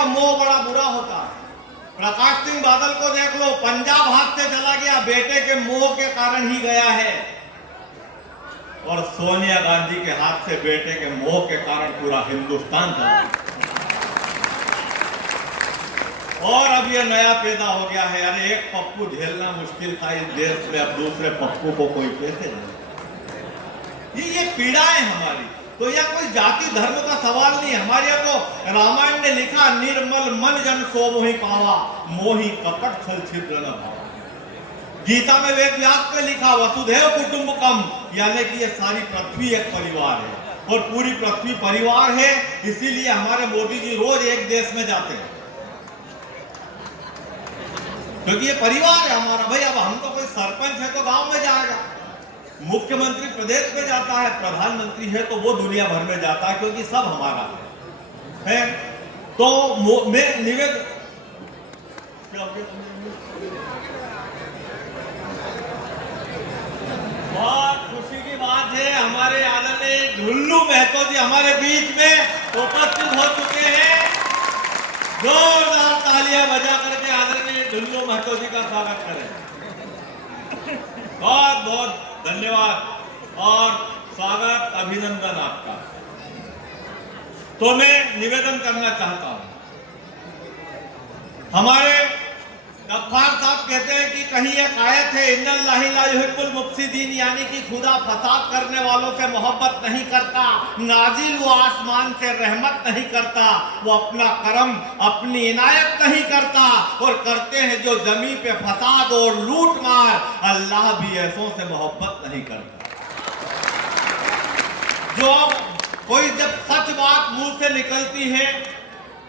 का मोह बड़ा बुरा होता है। प्रकाश सिंह बादल को देख लो, पंजाब हाथ से चला गया, बेटे के मोह के कारण ही गया है। और सोनिया गांधी के हाथ से बेटे के मोह के कारण पूरा हिंदुस्तान चला। और अब ये नया पैदा हो गया है, अरे एक पप्पू झेलना मुश्किल था इस देश में, अब दूसरे पप्पू को कोई कैसे झेले। ये पीड़ाएं हमारी। तो यह कोई जाति धर्म का सवाल नहीं। हमारे यहाँ तो रामायण ने लिखा, निर्मल मन जन सो मोहि पावा, मोहि कपट छल छिद्र न भावा। गीता में वेद व्यास ने लिखा, वसुधैव कुटुंबकम, यानी कि ये सारी पृथ्वी एक परिवार है और पूरी पृथ्वी परिवार है। इसीलिए हमारे मोदी जी रोज एक देश में जाते हैं, क्योंकि ये परिवार है हमारा। भाई अब हम तो कोई सरपंच है तो गांव में जाएगा, मुख्यमंत्री प्रदेश में जाता है, प्रधानमंत्री है तो वो दुनिया भर में जाता है, क्योंकि सब हमारा है। तो मैं निवेदन, बहुत खुशी की बात है, हमारे आदरणीय ढुल्लू महतो जी हमारे बीच में उपस्थित हो चुके हैं। जोरदार तालियां बजा करके आदरणीय ढुल्लू महतो जी का स्वागत करें। बहुत बहुत धन्यवाद और स्वागत, अभिनंदन आपका। तो मैं निवेदन करना चाहता हूं, हमारे गफ्फार साहब कहते हैं कि कहीं एक आयत है, इन्नल्लाहि ला युहिब्बुल मुफसिदीन, यानी कि खुदा फसाद करने वालों से मोहब्बत नहीं करता। नाजिल वो आसमान से रहमत नहीं करता, वो अपना करम अपनी इनायत नहीं करता और करते हैं जो जमीन पे फसाद और लूट मार। अल्लाह भी ऐसों से मोहब्बत नहीं करता। जो कोई जब सच बात मुंह से निकलती है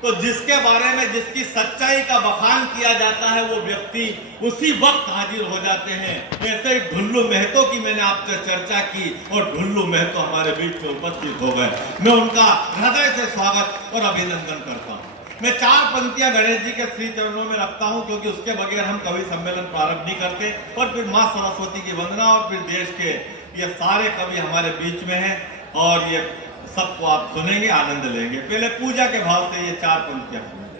तो जिसके बारे में जिसकी सच्चाई का बखान किया जाता है वो व्यक्ति उसी वक्त हाजिर हो जाते हैं। ऐसे ही ढुल्लू महतो की मैंने आपसे चर्चा की और ढुल्लू महतो हमारे बीच में उपस्थित हो गए। मैं उनका हृदय से स्वागत और अभिनंदन करता हूँ। मैं 4 पंक्तियां गणेश जी के श्री चरणों में रखता हूँ, क्योंकि उसके बगैर हम कवि सम्मेलन प्रारंभ नहीं करते। और फिर माँ सरस्वती की वंदना और फिर देश के ये सारे कवि हमारे बीच में हैं और ये सबको आप सुनेंगे, आनंद लेंगे। पहले पूजा के भाव से ये 4 पंक्तियां सुनेंगे।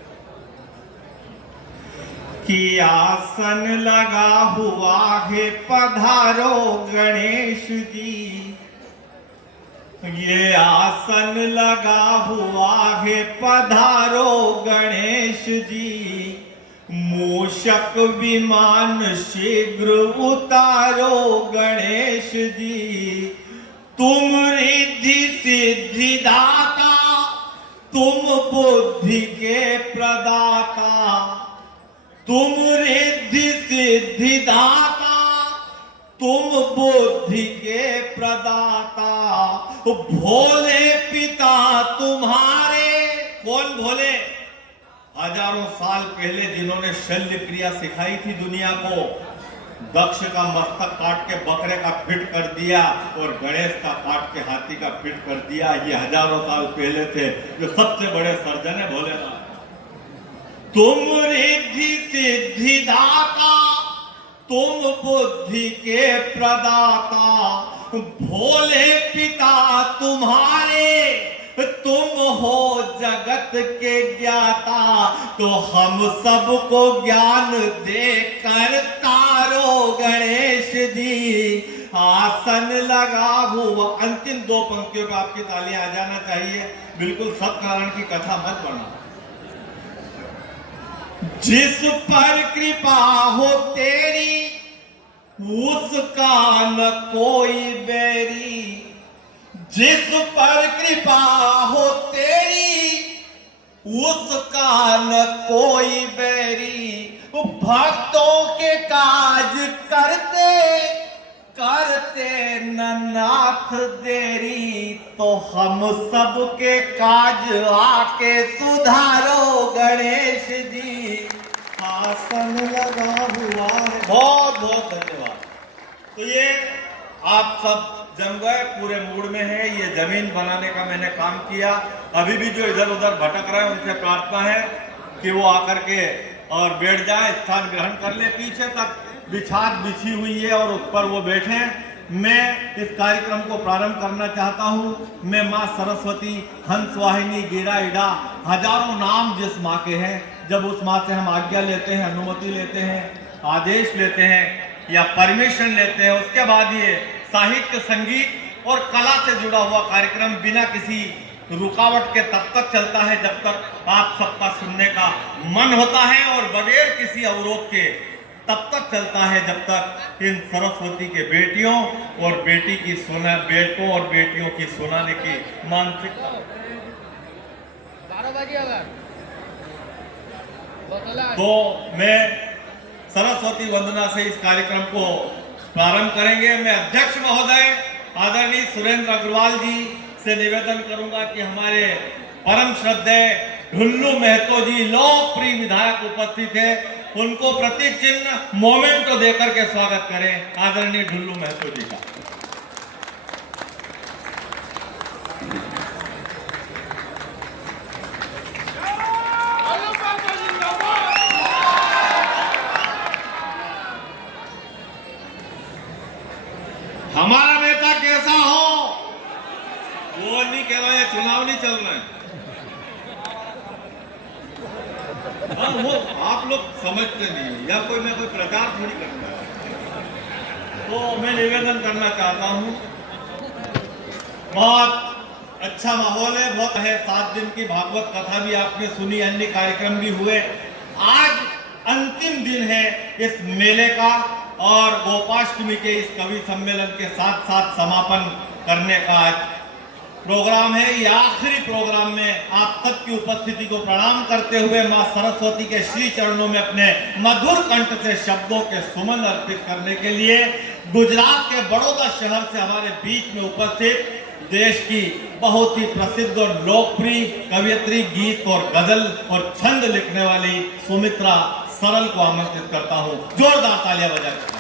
कि आसन लगा हुआ है पधारो गणेश जी, ये आसन लगा हुआ है पधारो गणेश जी, मूषक विमान शीघ्र उतारो गणेश जी, तुम रिद्धि सिद्धि दाता, तुम बुद्धि के प्रदाता, तुम रिद्धि सिद्धि दाता, तुम बुद्धि के प्रदाता, भोले पिता तुम्हारे। कौन भोले? हजारों साल पहले जिन्होंने शल्य क्रिया सिखाई थी दुनिया को, दक्ष का मस्तक काट के बकरे का फिट कर दिया और गणेश का काट के हाथी का फिट कर दिया, ये हजारों साल पहले थे। जो सबसे बड़े सर्जन है भोलेनाथ। तुम रिद्धि सिद्धि दाता, तुम बुद्धि के प्रदाता, भोले पिता तुम्हारे, तुम हो जगत के ज्ञाता, तो हम सबको ज्ञान देकर तारो गणेश जी, आसन लगा हुआ। अंतिम 2 पंक्तियों पे आपकी तालियां आ जाना चाहिए। बिल्कुल सत्कारण की कथा मत बना। जिस पर कृपा हो तेरी उसका न कोई बैरी, जिस पर कृपा हो तेरी उसका न कोई बैरी, भक्तों के काज करते करते न नाथ देरी, तो हम सब के काज आके सुधारो गणेश जी, आसन लगा हुआ है। बहुत बहुत धन्यवाद। तो ये आप सब जम गए, पूरे मूड में है। ये जमीन बनाने का मैंने काम किया। अभी भी जो इधर उधर भटक रहे हैं उनसे प्रार्थना है कि वो आकर के और बैठ जाए, स्थान ग्रहण कर ले। पीछे तक बिछाद बिछी हुई है और उस पर वो बैठे। मैं इस कार्यक्रम को प्रारंभ करना चाहता हूं। मैं मां सरस्वती, हंस वाहिनी, गीड़ा ईड़ा, हजारों नाम जिस मां के हैं, जब उस मां से हम आज्ञा लेते हैं, अनुमति लेते हैं, आदेश लेते हैं या परमिशन लेते हैं, उसके बाद ये साहित्य, संगीत और कला से जुड़ा हुआ कार्यक्रम बिना किसी रुकावट के तब तक चलता है जब तक आप सबका सुनने का मन होता है, और बगैर किसी अवरोध के तब तक चलता है जब तक इन सरस्वती के बेटियों और बेटों और बेटियों की सोनाली की मानसिकता। 12 बजे तो मैं सरस्वती वंदना से इस कार्यक्रम को प्रारंभ करेंगे। मैं अध्यक्ष महोदय आदरणीय सुरेंद्र अग्रवाल जी से निवेदन करूंगा कि हमारे परम श्रद्धेय ढुल्लू महतो जी, लोकप्रिय विधायक उपस्थित है, उनको प्रतीक चिन्ह मोमेंटो देकर के स्वागत करें आदरणीय ढुल्लू महतो जी का। हमारा नेता कैसा हो वो नहीं कह रहा है, चुनाव नहीं चल रहा है। हाँ, वो आप लोग समझते नहीं, या कोई मैं कोई प्रचार थोड़ी करता है। तो मैं निवेदन करना चाहता हूँ, बहुत अच्छा माहौल है, बहुत है। 7 दिन की भागवत कथा भी आपने सुनी, अन्य कार्यक्रम भी हुए। आज अंतिम दिन है इस मेले का, और गोपाष्टमी के इस कवि सम्मेलन के साथ साथ समापन करने का आज प्रोग्राम है। ये आखिरी प्रोग्राम में आप सबकी उपस्थिति को प्रणाम करते हुए मां सरस्वती के श्री चरणों में अपने मधुर कंठ से शब्दों के सुमन अर्पित करने के लिए गुजरात के बड़ौदा शहर से हमारे बीच में उपस्थित देश की बहुत ही प्रसिद्ध और लोकप्रिय कवियत्री, गीत और गजल और छंद लिखने वाली सुमित्रा सरल को आमंत्रित करता हूं। जोरदार तालियां बजाकर।